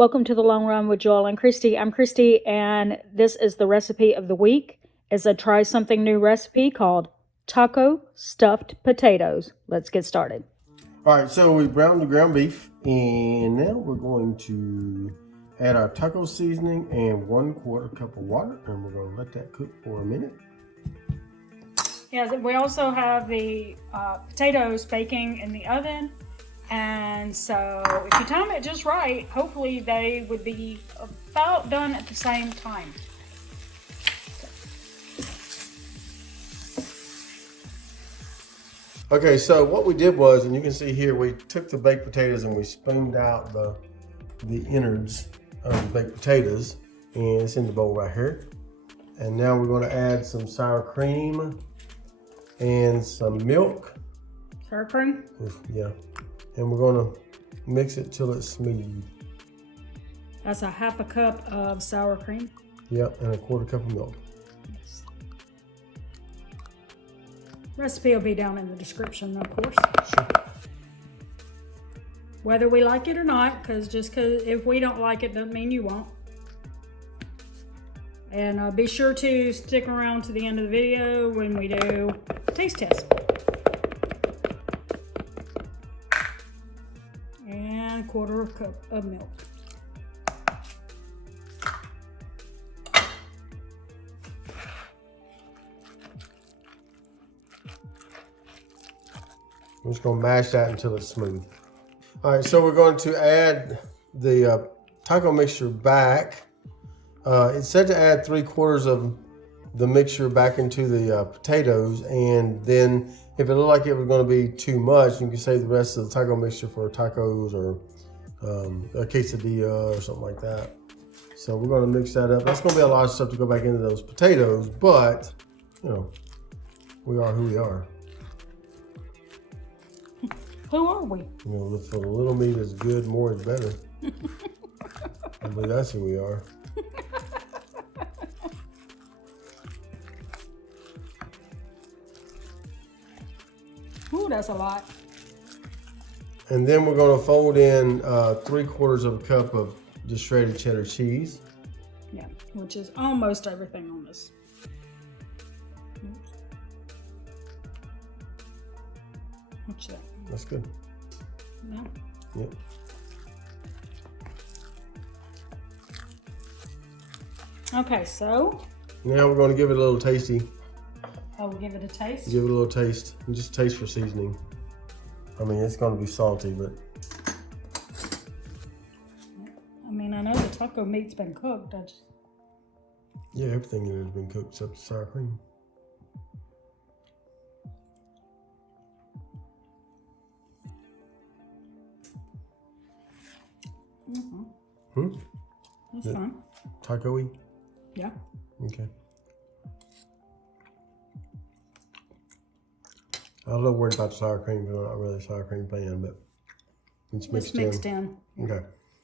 Welcome to the Long Run with Joel and Christy. I'm Christy, and this is the recipe of the week. It's a try something new recipe called taco stuffed potatoes. Let's get started. All right, so we browned the ground beef, and now we're going to add our taco seasoning and 1/4 cup of water, and we're going to let that cook for a minute. Yes, we also have the potatoes baking in the oven. And so if you time it just right, hopefully they would be about done at the same time. Okay, so what we did was, and you can see here, we took the baked potatoes and we spooned out the innards of the baked potatoes, and it's in the bowl right here. And now we're going to add some sour cream and some milk. Sour cream? Yeah. And we're going to mix it till it's smooth. That's a 1/2 cup of sour cream. Yep, and 1/4 cup of milk. Yes. Recipe will be down in the description, of course. Sure. Whether we like it or not, because if we don't like it, doesn't mean you won't. And be sure to stick around to the end of the video when we do a taste test. And 1/4 cup of milk. I'm just going to mash that until it's smooth. All right, so we're going to add the taco mixture back. It said to add 3/4 of the mixture back into the potatoes, and then if it looked like it was going to be too much, you can save the rest of the taco mixture for tacos or a quesadilla or something like that. So we're going to mix that up. That's going to be a lot of stuff to go back into those potatoes, but you know, we are who we are. Who are we? You know, for the little meat is good, more is better. I believe that's who we are. Ooh, that's a lot. And then we're going to fold in 3/4 of a cup of just shredded cheddar cheese. Yeah, which is almost everything on this. What's that? That's good. No. Yep. Okay, so. Now we're going to give it a little tasty. Oh, we'll give it a taste? Give it a little taste. And just taste for seasoning. I mean, it's going to be salty, but. I mean, I know the taco meat's been cooked. Yeah, everything in it has been cooked except the sour cream. That's fine. Taco-y? Yeah. Okay. I'm a little worried about the sour cream, but I'm not really a sour cream fan, but it's mixed in. Okay.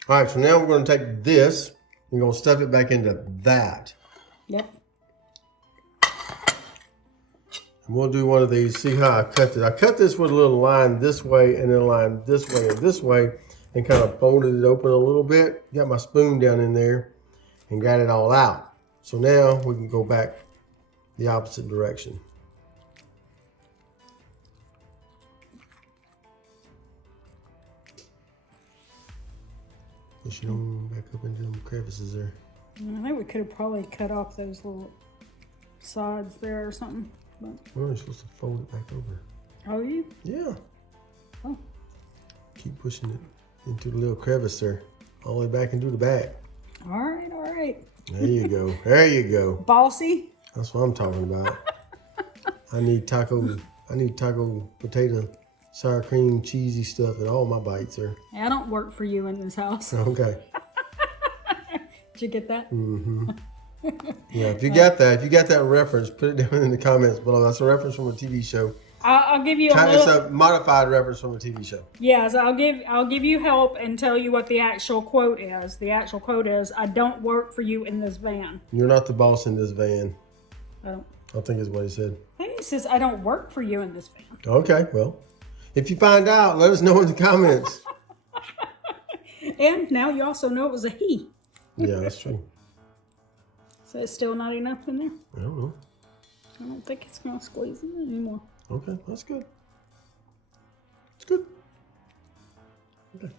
All right, so now we're going to take this and we're going to stuff it back into that. Yep. And we'll do one of these. See how I cut it. I cut this with a little line this way and then a line this way and this way and kind of folded it open a little bit. Got my spoon down in there and got it all out. So now we can go back the opposite direction. Push it on back up into them crevices there. I think we could have probably cut off those little sides there or something. But... Well, you're supposed to fold it back over. Are you? Yeah. Oh. Keep pushing it into the little crevice there. All the way back into the back. All right, all right. There you go. There you go. Bossy? That's what I'm talking about. I need taco potato, sour cream, cheesy stuff in all my bites there. I don't work for you in this house. Okay. Did you get that? Mm-hmm. Yeah, if you got that reference, put it down in the comments below. That's a reference from a TV show. I'll give you It's a modified reference from a TV show. Yes, I'll give you help and tell you what the actual quote is. The actual quote is, "I don't work for you in this van." You're not the boss in this van. I think is what he said. I think he says, "I don't work for you in this van." Okay, well, if you find out, let us know in the comments. And now you also know it was a he. Yeah, that's true. So it's still not enough in there. I don't know. I don't think it's gonna squeeze in anymore. Okay, that's good. It's good. Okay.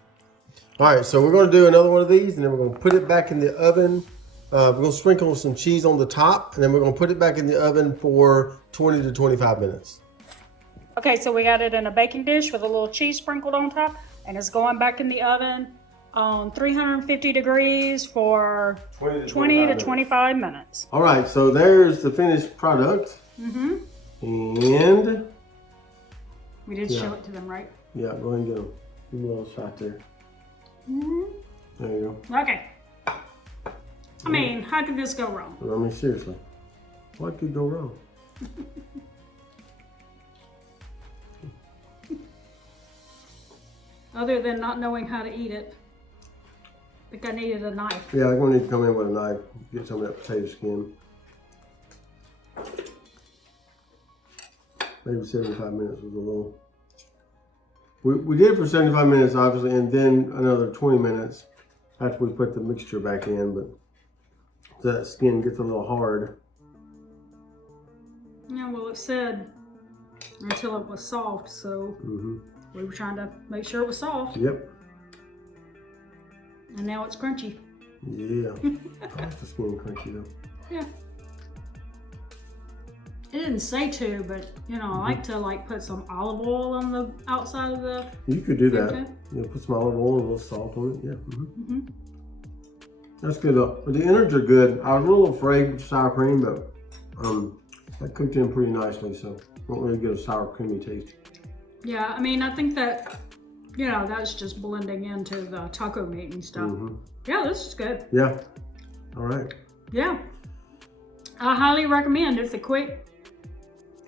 All right, so we're going to do another one of these, and then we're going to put it back in the oven. We're going to sprinkle some cheese on the top, and then we're going to put it back in the oven for 20 to 25 minutes. Okay, so we got it in a baking dish with a little cheese sprinkled on top, and it's going back in the oven on 350 degrees for 20 to 25 minutes. All right, so there's the finished product. Mm-hmm. And We did show it to them, right? yeah, go ahead and get them. Give me a little shot there. Mm-hmm. There you Okay. I mean, how could this go wrong? go. I mean, seriously, what could go wrong? Other than not knowing how to eat it. I think I needed a knife. Yeah, I'm going to need to come in with a knife, get some of that potato skin. Maybe 75 minutes was a little. We did it for 75 minutes, obviously, and then another 20 minutes after we put the mixture back in, but that skin gets a little hard. Yeah, well, it said until it was soft, so we were trying to make sure it was soft, Yep. and now it's crunchy. Yeah. I like the skin crunchy though. Yeah. It didn't say to, but you know, I like to put some olive oil on the outside of the. You could do that. Okay. You know, put some olive oil and a little salt on it. Yeah. That's good though. But the innards are good. I was a little afraid with sour cream, but that cooked in pretty nicely, so won't really get a sour creamy taste. Yeah, I mean, I think that, you know, that's just blending into the taco meat and stuff. Yeah, this is good. Yeah. All right. Yeah. I highly recommend. It's a quick.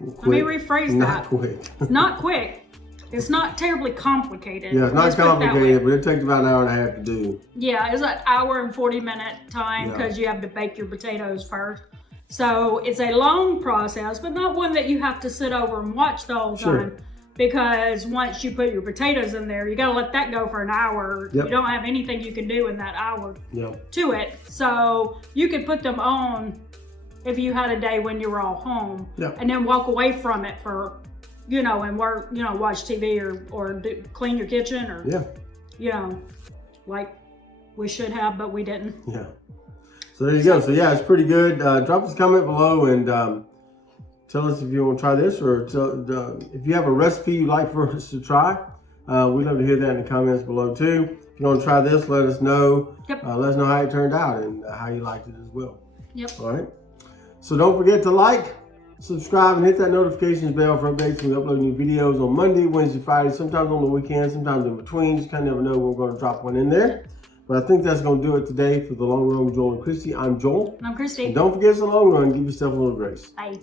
Let me rephrase Not that. quick. Not quick. It's not terribly complicated. Yeah, it's not Let's put it that way. complicated, but it takes about an hour and a half to do. Yeah, it's an hour and 40-minute time Yeah. because you have to bake your potatoes first. So it's a long process, but not one that you have to sit over and watch the whole time. Because once you put your potatoes in there, you gotta let that go for an hour. Yep. You don't have anything you can do in that hour Yeah. to it. So you could put them on if you had a day when you were all home, Yeah. and then walk away from it for, you know, and work, you know, watch TV or clean your kitchen or, Yeah. you know, like we should have, but we didn't. Yeah. So there you go. So yeah, it's pretty good. Drop us a comment below and tell us if you want to try this, or if you have a recipe you'd like for us to try. We'd love to hear that in the comments below too. If you want to try this, let us know. Yep. Let us know how it turned out and how you liked it as well. Yep. All right. So don't forget to like, subscribe, and hit that notifications bell for updates when we upload new videos on Monday, Wednesday, Friday, sometimes on the weekend, sometimes in between. Just kind of never know when we're going to drop one in there. But I think that's going to do it today for The Long Run with Joel and Christy. I'm Joel. And I'm Christy. And don't forget, it's a long run. Give yourself a little grace. Bye.